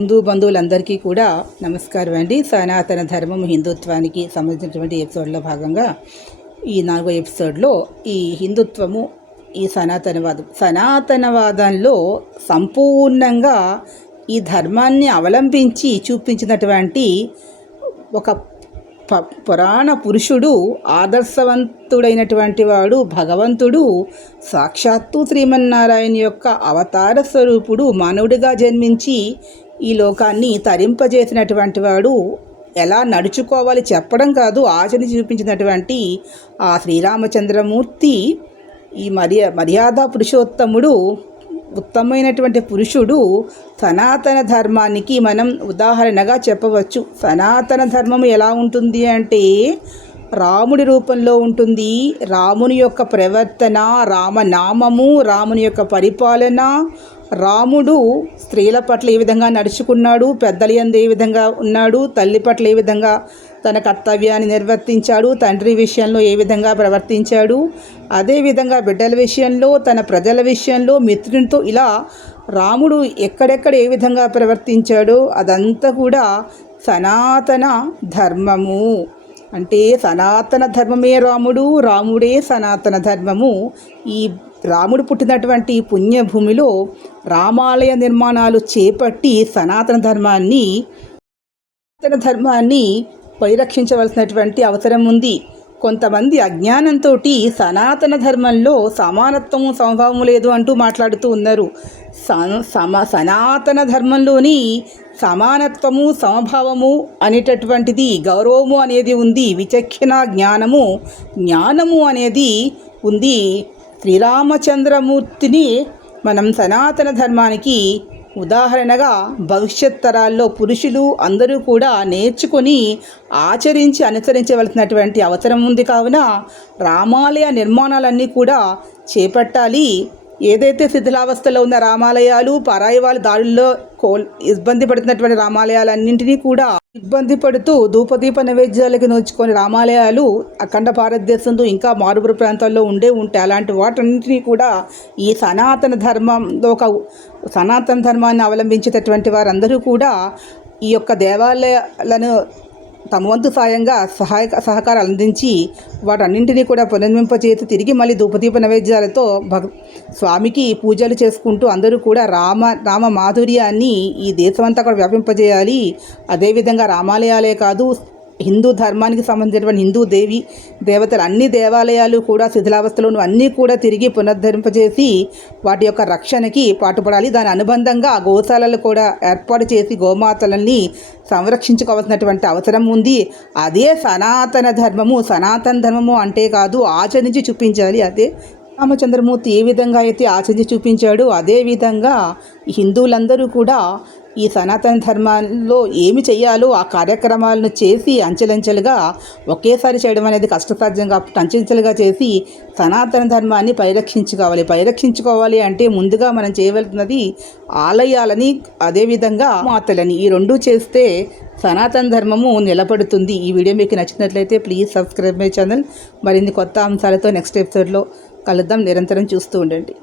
హిందూ బంధువులందరికీ కూడా నమస్కారం అండి. సనాతన ధర్మం హిందుత్వానికి సంబంధించినటువంటి ఎపిసోడ్లో భాగంగా ఈ 4వ ఎపిసోడ్లో ఈ హిందుత్వము, ఈ సనాతనవాదంలో సంపూర్ణంగా ఈ ధర్మాన్ని అవలంబించి చూపించినటువంటి ఒక పురాణ పురుషుడు, ఆదర్శవంతుడైనటువంటి వాడు, భగవంతుడు, సాక్షాత్తు శ్రీమన్నారాయణ యొక్క అవతార స్వరూపుడు, మానవుడిగా జన్మించి ఈ లోకాన్ని తరింపజేసినటువంటి వాడు, ఎలా నడుచుకోవాలి చెప్పడం కాదు ఆచరించి చూపించినటువంటి ఆ శ్రీరామచంద్రమూర్తి, ఈ మర్యాద పురుషోత్తముడు, ఉత్తమమైనటువంటి పురుషుడు సనాతన ధర్మానికి మనం ఉదాహరణగా చెప్పవచ్చు. సనాతన ధర్మం ఎలా ఉంటుంది అంటే రాముడి రూపంలో ఉంటుంది. రాముని యొక్క ప్రవర్తన, రామనామము, రాముని యొక్క పరిపాలన, రాముడు స్త్రీల పట్ల ఏ విధంగా నడుచుకున్నాడు, పెద్దల యందు ఏ విధంగా ఉన్నాడు, తల్లి పట్ల ఏ విధంగా తన కర్తవ్యాన్ని నిర్వర్తించాడు, తండ్రి విషయంలో ఏ విధంగా ప్రవర్తించాడు, అదేవిధంగా బిడ్డల విషయంలో, తన ప్రజల విషయంలో, మిత్రునితో, ఇలా రాముడు ఎక్కడెక్కడ ఏ విధంగా ప్రవర్తించాడో అదంతా కూడా సనాతన ధర్మము. అంటే సనాతన ధర్మమే రాముడు, రాముడే సనాతన ధర్మము. ఈ రాముడు పుట్టినటువంటి పుణ్యభూమిలో రామాలయ నిర్మాణాలు చేపట్టి సనాతన ధర్మాన్ని పరిరక్షించవలసినటువంటి అవసరం ఉంది. కొంతమంది అజ్ఞానంతో సనాతన ధర్మంలో సమానత్వము, సమభావము లేదు అంటూ మాట్లాడుతూ ఉన్నారు. సనాతన ధర్మంలోని సమానత్వము, సమభావము అనేటటువంటిది, గౌరవము అనేది ఉంది. విచక్షణ జ్ఞానము అనేది ఉంది. శ్రీరామచంద్రమూర్తిని మనం సనాతన ధర్మానికి ఉదాహరణగా భవిష్యత్ తరాల్లో పురుషులు అందరూ కూడా నేర్చుకొని ఆచరించి అనుసరించవలసినటువంటి అవసరం ఉంది. కావున రామాలయ నిర్మాణాలన్నీ కూడా చేపట్టాలి. ఏదైతే శిథిలావస్థలో ఉన్న రామాలయాలు, పరాయి వాళ్ళ దాడుల్లో ఇబ్బంది పడుతున్నటువంటి రామాలయాలన్నింటినీ కూడా ఇబ్బంది పడుతూ ధూపదీప నైవేద్యాలకి నోచుకొని రామాలయాలు అఖండ భారతదేశంలో ఇంకా మారుమూల ప్రాంతాల్లో ఉంటాయి. అలాంటి వాటన్నింటినీ కూడా ఈ సనాతన ధర్మాన్ని అవలంబించేటటువంటి వారందరూ కూడా ఈ యొక్క దేవాలయాలను తమ వంతు సాయంగా సహకారాలు అందించి వాటన్నింటినీ కూడా పునర్మింపచేసి తిరిగి మళ్ళీ ధూపదీప నైవేద్యాలతో స్వామికి పూజలు చేసుకుంటూ అందరూ కూడా రామ మాధుర్యాన్ని ఈ దేశమంతా కూడా వ్యాపింపజేయాలి. అదేవిధంగా రామాలయాలే కాదు, హిందూ ధర్మానికి సంబంధించినటువంటి హిందూ దేవతలు అన్ని దేవాలయాలు కూడా శిథిలావస్థలోనూ అన్నీ కూడా తిరిగి పునరుద్ధరింపజేసి వాటి యొక్క రక్షణకి పాటుపడాలి. దాని అనుబంధంగా గోశాలలు కూడా ఏర్పాటు చేసి గోమాతలని సంరక్షించుకోవాల్సినటువంటి అవసరం ఉంది. అదే సనాతన ధర్మము అంటే కాదు, ఆచరించి చూపించాలి. అదే రామచంద్రమూర్తి ఏ విధంగా అయితే ఆచరించి చూపించాడో అదేవిధంగా హిందువులందరూ కూడా ఈ సనాతన ధర్మంలో ఏమి చేయాలో ఆ కార్యక్రమాలను చేసి అంచెలంచెలుగా ఒకేసారి చేయడం అనేది కష్టసాధ్యంగా, అంచెలంచెలుగా చేసి సనాతన ధర్మాన్ని పరిరక్షించుకోవాలి అంటే ముందుగా మనం చేయవలసినది ఆలయాలని, అదేవిధంగా మాతలని, ఈ రెండూ చేస్తే సనాతన ధర్మము నిలబడుతుంది. ఈ వీడియో మీకు నచ్చినట్లయితే ప్లీజ్ సబ్స్క్రైబ్ మై ఛానల్. మరిన్ని కొత్త అంశాలతో నెక్స్ట్ ఎపిసోడ్లో కలుద్దాం. నిరంతరం చూస్తూ ఉండండి.